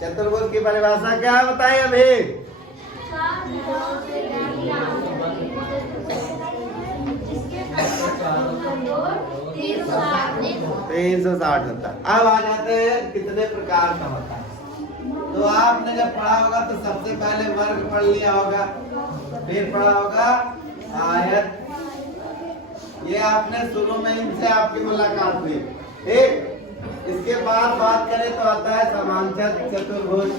चतुर्भुज की परिभाषा क्या है बताइए अभी। 360 होता है। अब आ जाते हैं कितने प्रकार का होता है। तो आपने जब पढ़ा होगा तो सबसे पहले वर्ग पढ़ लिया होगा, फिर पढ़ा होगा आयत। ये आपने शुरू में इनसे आपकी मुलाकात हुई, ठीक। इसके बाद बात करें तो आता है समांतर चतुर्भुज।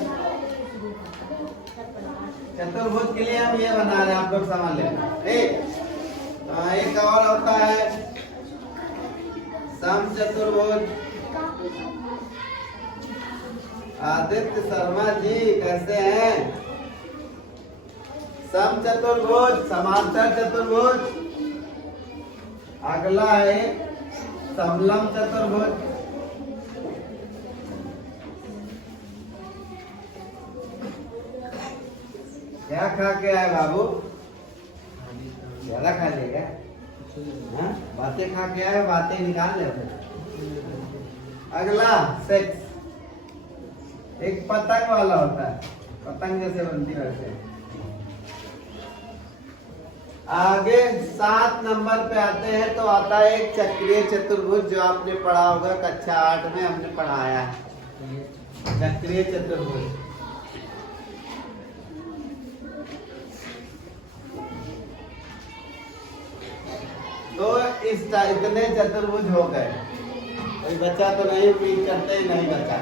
चतुर्भुज के लिए हम ये बना रहे हैं, आप लोग समझ लेना, ठीक। एक और होता है समचतुर्भुज। आदित्य शर्मा जी कैसे हैं? समचतुर्भुज, समांतर चतुर्भुज। अगला है समलंब चतुर्भुज। क्या खा के आए बाबू? ज्यादा खा लिया क्या? बातें खा के आए, बातें निकाल ले। अगला सेक्स। एक पतंग वाला होता है, पतंग जैसे बनती है वैसे। आगे 7 नंबर पे आते हैं तो आता है एक चक्रीय चतुर्भुज, जो आपने पढ़ा होगा कक्षा 8 में हमने पढ़ाया है, चक्रीय चतुर्भुज। तो इतने चतुर्भुज हो गए। कोई बच्चा तो नहीं, उम्मीद करते ही नहीं बच्चा।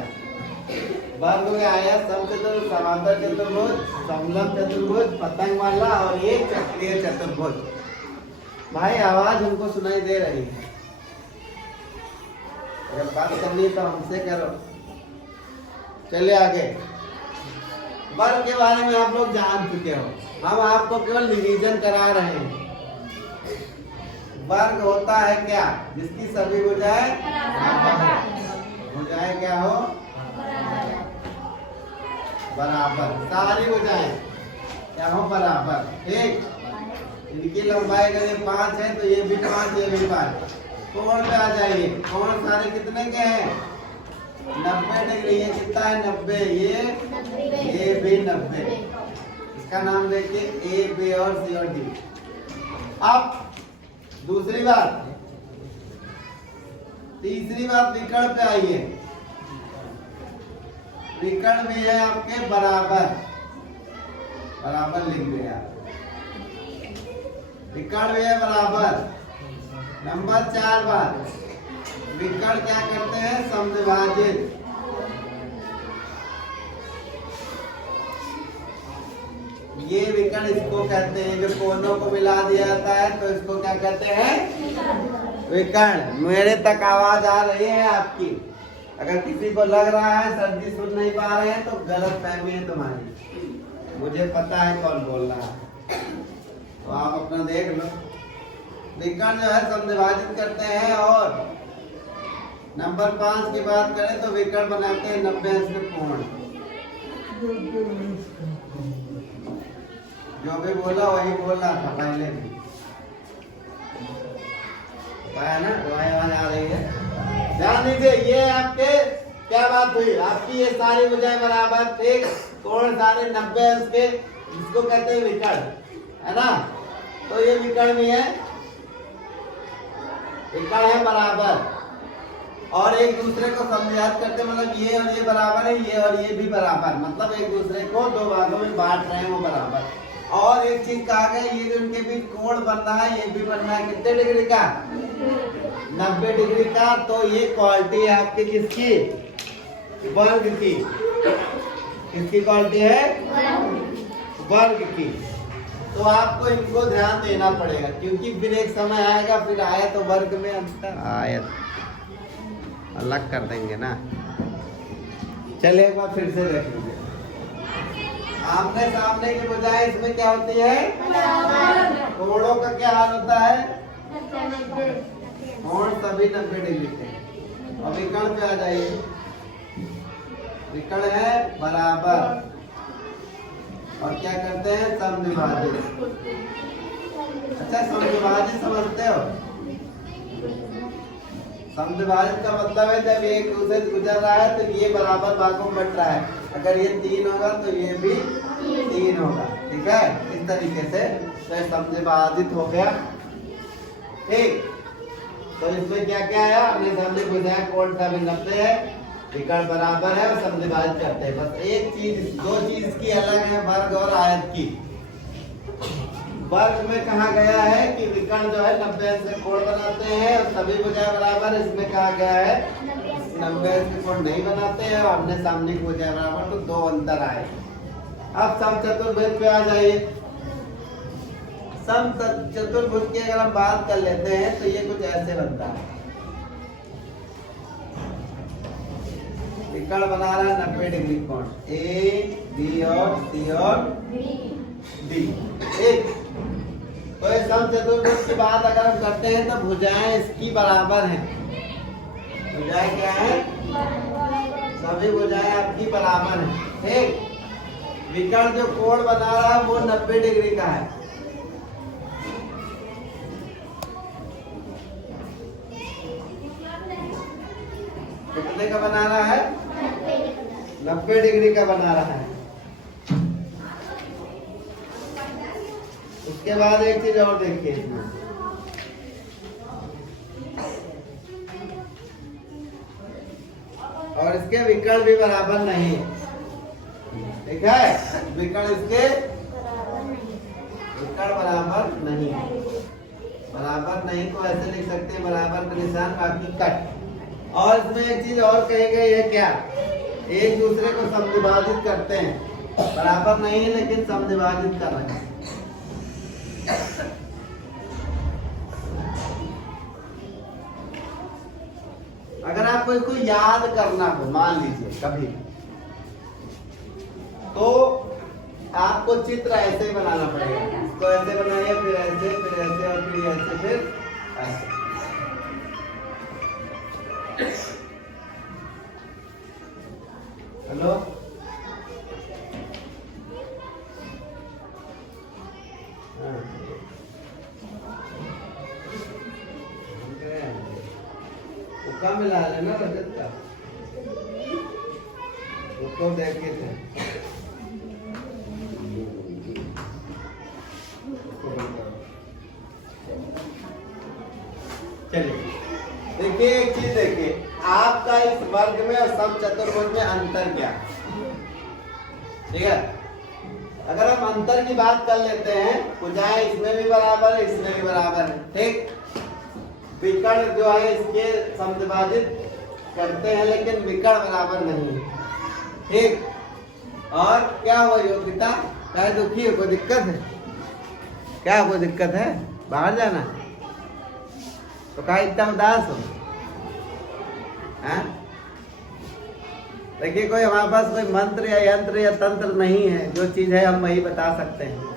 वर्ग में आया समचतुर्भुज, समांतर चतुर्भुज, समलंब चतुर्भुज, पतंग वाला और ये चक्रीय चतुर्भुज। भाई आवाज हमको सुनाई दे रही है, अगर बात करनी तो हमसे करो। चलिए आगे। वर्ग के बारे में आप लोग जान चुके हो, हम आपको केवल रिवीजन करा रहे हैं। वर्ग होता है क्या? जिसकी सभी भुजाएं भुजाएं क्या हो? बराबर। सारी भुजाएं क्या हो? बराबर, ठीक। इनकी लंबाई अगर ये 5 है तो ये भी 5, ये भी 5। कोण पे आ जाइए। कोण सारे कितने के हैं? 90 डिग्री। ये कितना है? 90। ये भी 90। इसका नाम देखिए ए, बी और सी और डी। अब दूसरी बात, तीसरी बात विकर्ण पे आइए। विकर्ण भी है आपके बराबर, बराबर लिख दिया। विकर्ण भी है बराबर। नंबर 4 बात, विकर्ण क्या करते हैं? समद्विभाजित। ये विकर्ण इसको कहते हैं, जो कोनों को मिला दिया जाता है तो इसको क्या कहते हैं? विकर्ण। मेरे तक आवाज आ रही है आपकी? अगर किसी को लग रहा है सर जी सुन नहीं पा रहे हैं तो गलत फहमी है तुम्हारी, मुझे पता है कौन बोल रहा है, तो आप अपना देख लो। विकर्ण जो है समद्विभाजित करते हैं। और नंबर 5 की बात करें तो विकर्ण बनाते हैं 90 अंश के कोण। जो भी बोला वही बोल रहा था पहले भी, पाया ना? आवाज आ रही है, ध्यान दीजिए। ये आपके क्या बात हुई? आपकी ये सारी भुजाएं बराबर, ठीक। कोण सारे 90 अंश के, जिसको कहते हैं विकर्ण, है ना? तो ये विकर्ण भी है, विकर्ण है बराबर। और एक दूसरे को समझात करते, मतलब ये और ये बराबर है, ये और ये भी बराबर, मतलब एक दूसरे को 2 भागों में बांट रहे हैं, वो बराबर। और एक चीज कहा गया, ये जो इनके बीच कोण बन रहा है ये भी बन रहा है कितने डिग्री का? 90 डिग्री का। तो ये क्वालिटी है आपकी किसकी? वर्ग की। किसकी क्वालिटी है? वर्ग की। तो आपको इनको ध्यान देना पड़ेगा, क्योंकि फिर एक समय आएगा, फिर आयत और वर्ग में अंतर, आयत अलग कर देंगे ना। चलिए एक बार फिर से देख लीजिए। आमने सामने की बजाय इसमें क्या होती है? कोणों का क्या हाल होता है? कोण सभी 90 डिग्री के। और विकर्ण पे आ जाइए। विकर्ण है बराबर और क्या करते हैं? समद्विभाजित। अच्छा, समद्विभाजित समझते हो? समद्विभाजित का मतलब है जब एक दूसरे से गुजर रहा है तो ये बराबर भागों में बट रहा है। अगर ये 3 होगा तो ये भी 3 होगा। ठीक है, इस तरीके से तो ये समद्विभाजित हो गया। ठीक, तो इसमें क्या क्या आया, हमने सामने बुझाया कोण का भी 90 है, विकर्ण बराबर है और समद्विभाजित करते हैं। बस एक चीज, दो चीज की अलग है, वर्ग और आयत की। वर्ग में कहा गया है कि विकर्ण जो है 90 अंश से कोण बनाते हैं और सभी भुजाएं बराबर। इसमें कहा गया है 90 अंश से कोण नहीं बनाते हैं और हमने सामने की भुजाएं बराबर, तो 2 अंतर आए। अब समचतुर्भुज पे आ जाइए। समचतुर्भुज की अगर हम बात कर लेते हैं तो ये कुछ ऐसे बनता है। विकर्ण बना रहा है 90 डिग्री कोण, ए बी और सी और डी। एक तो इस समचतुर्भुज की बात अगर हम करते हैं तो भुजाएं इसकी बराबर हैं। भुजाएं क्या है, सभी भुजाएं आपकी बराबर हैं। ठीक, विकर्ण जो कोण बना रहा है वो 90 डिग्री का है। कितने का बना रहा है, 90 डिग्री का बना रहा है। उसके बाद एक चीज और देखिए इसमें, और इसके विकर्ण भी बराबर नहीं है। ठीक है, विकर्ण इसके विकर्ण बराबर नहीं है। बराबर नहीं तो ऐसे लिख सकते हैं, बराबर का निशान बाकी कट। और इसमें एक चीज और कही गई है, क्या, एक दूसरे को समद्विभाजित करते हैं। बराबर नहीं है लेकिन समद्विभाजित कर रहे हैं। अगर आपको इसको याद करना हो, मान लीजिए कभी, तो आपको चित्र ऐसे ही बनाना पड़ेगा। इसको ऐसे बनाइए, फिर ऐसे, फिर ऐसे और फिर ऐसे, फिर ऐसे। हेलो, उसका मिला लेना रजत का, उसको देखे थे। चलिए देखिए, एक चीज देखिए, आपका इस वर्ग में और समचतुर्भुज में अंतर क्या। ठीक है, अगर हम अंतर की बात कर लेते हैं, भुजाएं इसमें भी बराबर है, इसमें भी बराबर है। ठीक, विकर्ण जो है इसके समद्विभाजित करते हैं लेकिन विकर्ण बराबर नहीं है। ठीक, और क्या हुआ योग्यता, क्या दुखी है, कोई दिक्कत है क्या, कोई दिक्कत है, बाहर जाना है तो कहा इतना उदास हो। देखिए, कोई हमारे पास कोई मंत्र या यंत्र या तंत्र नहीं है, जो चीज है हम वही बता सकते हैं।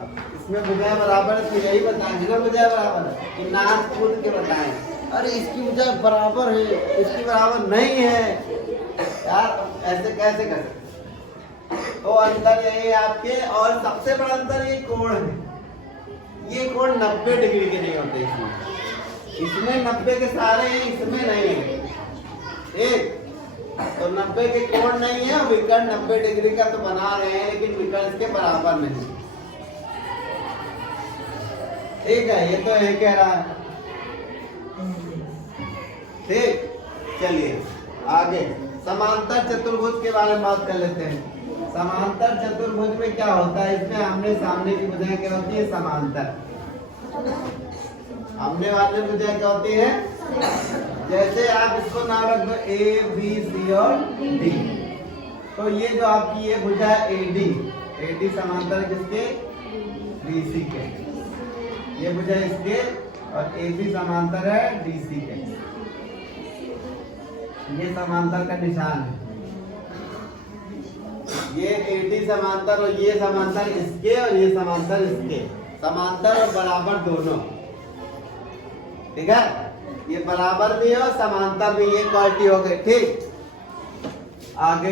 अब इसमें भुजाएं बराबर है तो यही बताएंगे ना, भुजाएं बराबर है कि नाक कूद के बताएं, अरे इसकी भुजाएं बराबर है, इसकी बराबर नहीं है यार, ऐसे कैसे कर सकते। तो अंतर यही है आपके, और सबसे बड़ा अंतर ये कोण है। ये कोण 90 डिग्री के नहीं होते इसमें 90 के सारे हैं, इसमें नहीं है। एक तो 90 के कोण नहीं है, विकर्ण 90 डिग्री का तो बना रहे हैं लेकिन विकर्ण इसके बराबर नहीं। ठीक है, ये तो ये कह रहा है। ठीक, चलिए आगे समांतर चतुर्भुज के बारे में बात कर लेते हैं। समांतर चतुर्भुज में क्या होता है, इसमें आमने सामने की भुजाएं क्या होती है, समांतर। आमने वाले भुजाएं क्या होती है, जैसे आप इसको नाम रख दो ए बी सी और डी, तो ये जो आपकी ये भुजा है एडी, एडी समांतर किसके, बीसी के। ये भुजा इसके और एबी समांतर है डीसी के। ये समांतर का निशान है। ये एडी समांतर और ये समांतर इसके और ये समांतर इसके, समांतर और बराबर दोनों। ठीक है, ये बराबर भी है और समांतर भी, ये क्वालिटी हो गई। ठीक, आगे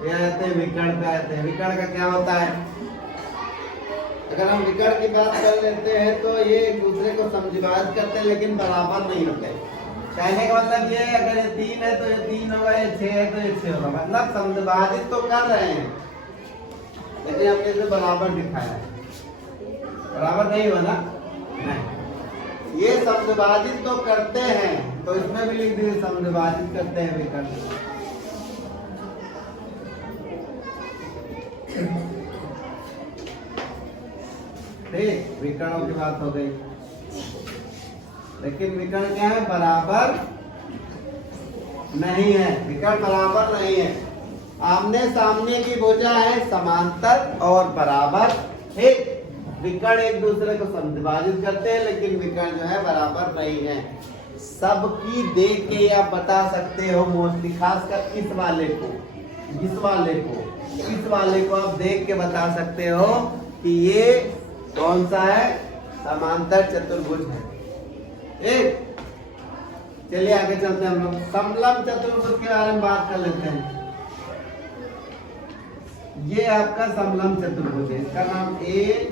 ये आते हैं विकर्ण पे आते हैं। विकर्ण का क्या होता है, अगर हम विकर्ण की बात कर लेते हैं तो ये एक दूसरे को समविभाजित करते हैं लेकिन बराबर नहीं होते। कहने का मतलब ये है, अगर ये 3 है तो ये 3 होगा, ये 6 है तो ये 6 होगा, मतलब समविभाजित तो कर रहे हैं लेकिन हमने इसे बराबर दिखाया है। बराबर नहीं हो ना? नहीं। ये समविभाजित तो करते हैं, तो इसमें भी लिख दीजिए समविभाजित करते हैं विकर्ण। ठीक, विकर्णों की बात हो गई, लेकिन विकर्ण क्या है? बराबर नहीं है। विकर्ण बराबर नहीं है। आमने सामने की भुजा है समांतर और बराबर। ठीक, विकर्ण एक दूसरे को समविभाजित करते हैं लेकिन विकर्ण जो है बराबर नहीं है। सबकी देख के आप बता सकते हो मोस्टली, खासकर इस वाले को, इस वाले को आप देख के बता सकते हो कि ये कौन सा है? समांतर चतुर्भुज है। एक, चलिए आगे चलते हैं हम लोग समलंब चतुर्भुज के बारे में बात कर लेते हैं। ये आपका समलंब चतुर्भुज है, इसका नाम ए,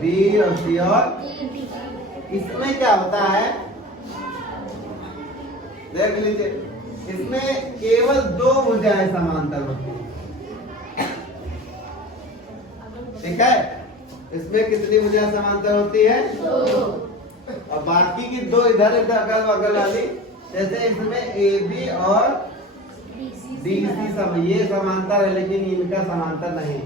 बी और सी। और इसमें क्या होता है देख लीजिए, इसमें केवल 2 भुजाएं समांतर होती है। ठीक है, इसमें कितनी भुजाएं समांतर होती है? 2। और बाकी की 2 इधर इधर अगल बगल वाली, जैसे इसमें ए बी और डी सी ये समांतर है लेकिन इनका समांतर नहीं।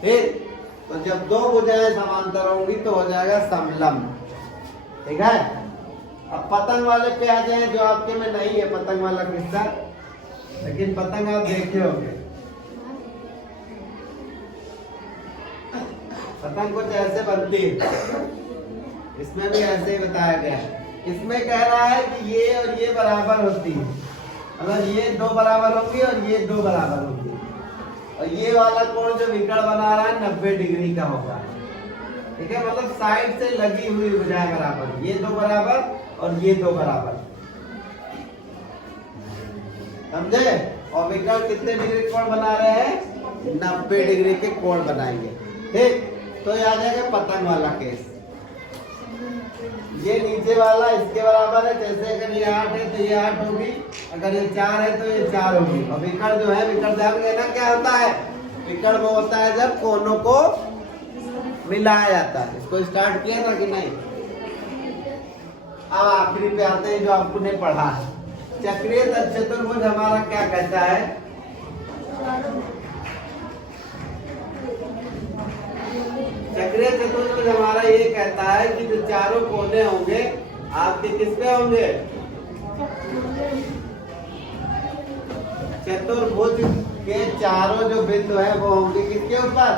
ठीक, तो जब 2 भुजाएं समांतर होंगी तो हो जाएगा समलंब। ठीक है, अब पतंग वाले पे आ जाए, जो आपके में नहीं है पतंग वाला किस्सा, लेकिन पतंग आप देखे होंगे। पतंग कुछ ऐसे बनती है, इसमें भी ऐसे ही बताया गया है। इसमें कह रहा है कि ये और ये बराबर होती है, मतलब ये 2 बराबर होंगी और ये 2 बराबर होंगी, और ये वाला कोण जो विकर्ण बना रहा है 90 डिग्री का होगा। ठीक है, मतलब साइड से लगी हुई भुजाएं बराबर, ये 2 बराबर और ये 2 बराबर, समझे? और विकर्ण कितने डिग्री कोण बना रहे हैं? 90 डिग्री के कोण बनाएंगे। ठीक, तो ये आ जाएगा पतंग वाला केस। ये नीचे वाला इसके बराबर है, जैसे अगर ये 8 है तो ये 8 होगी, अगर ये 4 है तो ये 4 होगी। और विकर्ण जो है, विकर्ण ध्यान देना क्या होता है? विकर्ण वो होता है जब कोनों को मिलाया जाता है। इसको स्टार्ट किया था कि नहीं? अब आखिरी पे आते हैं जो आपको ने पढ़ा है। चक्रीय चतुर्भुज हमारा क्या कहता है? चक्रीय चतुर्भुज हमारा ये कहता है कि जो चारों कोने होंगे आपके किसपे होंगे? चतुर्भुज के चारों जो बिंदु है वो होंगे किसके ऊपर?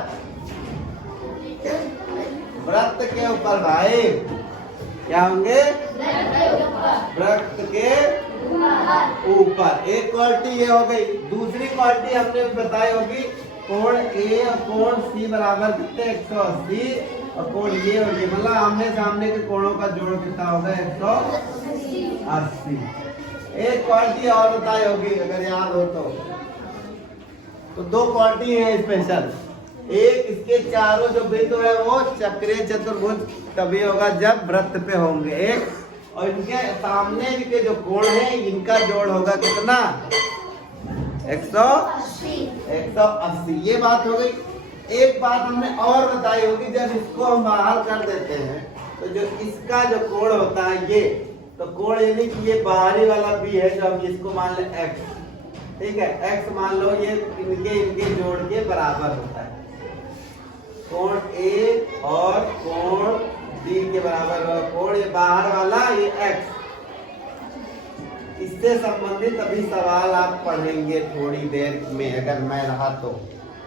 वृत्त के ऊपर भाई। क्या होंगे? वृत्त के ऊपर। एक क्वालिटी ये हो गई। दूसरी क्वालिटी हमने बताई होगी, कोण ए और कोण सी बराबर कितने? 180, और कोण ये और ये, मतलब आमने सामने के कोणों का जोड़ कितना होगा? 180। एक क्वालिटी और बताई होगी अगर याद हो तो 2 क्वालिटी है स्पेशल। एक, इसके चारों जो बिंदु है वो चक्रीय चतुर्भुज तभी होगा जब वृत्त पे होंगे एक, और इनके सामने के जो कोण है इनका जोड़ होगा कितना? 180। ये बात हो गई। एक बात हमने और बताई होगी, जब इसको हम बाहर कर देते हैं तो जो इसका जो कोण होता है ये, तो कोण यानी कि ये बाहरी वाला भी है जो हम इसको मान ले x। ठीक है, x मान लो, ये इनके जोड़ के बराबर होता है। कोण A और कोण D के बराबर होगा। कोण ये बाहर वाला ये x। इससे संबंधित अभी सवाल आप पढ़ेंगे थोड़ी देर में, अगर मैं रहा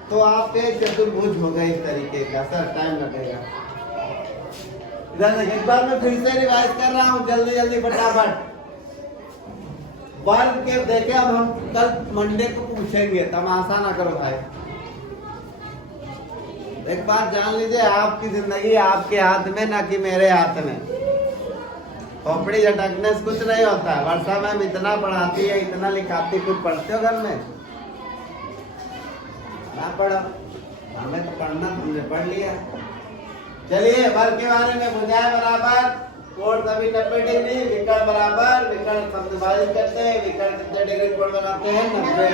तो आपके चतुर्भुज होगा इस तरीके का। सर टाइम लगेगा। इधर एक बार मैं फिर से रिवाइज कर रहा हूँ, जल्दी जल्दी फटाफट। वर्ग के देखे, अब हम कल मंडे को पूछेंगे, तमाशा ना करो भाई। एक बात जान लीजिए, आपकी जिंदगी आपके हाथ में, ना कि मेरे हाथ में। खोपड़ी झटकने से कुछ नहीं होता है। वर्षा मैम इतना पढ़ाती है, इतना लिखाती, कुछ पढ़ते हो घर में? ना पढ़ो, हमें तो पढ़ना, तुमने पढ़ लिया। चलिए वर्ग के बारे में भुजाएं बराबर, कोण सभी 90 डिग्री, विकर्ण बराबर, विकर्ण समद्विभाजित करते हैं, विकर्ण कितने डिग्री कोण बनाते हैं 90।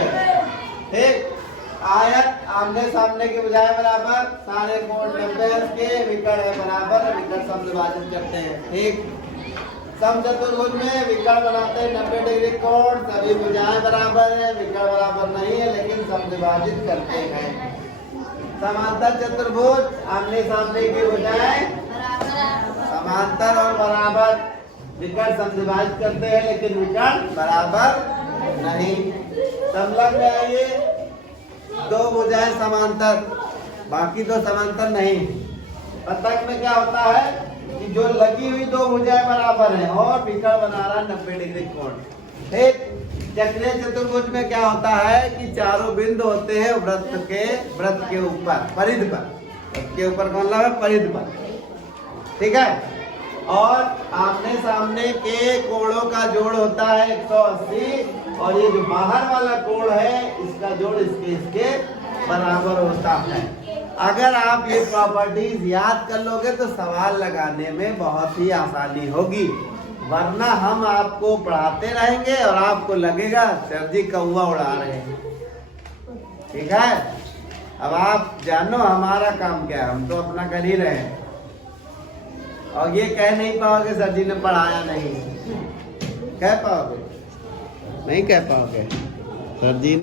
ठीक। आयत आमने सामने की भुजाएं बराबर, सारे कोण 90 के, विकर्ण है बराबर, विकर्ण समद्विभाजित करते हैं। ठीक। समचतुर्भुज में विकर्ण बनाते हैं 90 डिग्री कोण, सभी भुजाएं बराबर है, विकर्ण बराबर नहीं है लेकिन समद्विभाजित करते हैं। समांतर चतुर्भुज आमने सामने की भुजाएं समांतर और बराबर, विकर्ण समद्विभाजित करते हैं लेकिन विकर्ण बराबर नहीं। समलग्न में आइए, दो भुजाएं समांतर, बाकी दो समांतर नहीं। पतक में क्या होता है कि जो लगी हुई दो भुजाएं बराबर हैं और विकर्ण बना रहा 90 डिग्री कोण। ठीक। चक्रीय चतुर्भुज में क्या होता है कि चारों बिंदु होते हैं वृत्त के ऊपर, परिध पर। वृत्त के ऊपर कौन लगा? परिध पर। ठीक है। और आमने सामने के कोणों का जोड़ होता है 180, और ये जो बाहर वाला कोण है इसका जोड़ इसके बराबर होता है। अगर आप ये प्रॉपर्टीज याद कर लोगे तो सवाल लगाने में बहुत ही आसानी होगी, वरना हम आपको पढ़ाते रहेंगे और आपको लगेगा सर जी कौवा उड़ा रहे हैं। ठीक है। अब आप जानो हमारा काम क्या है, हम तो अपना कर ही रहे हैं, और ये कह नहीं पाओगे सर जी ने पढ़ाया नहीं। कह पाओगे? नहीं कह पाओगे सर जी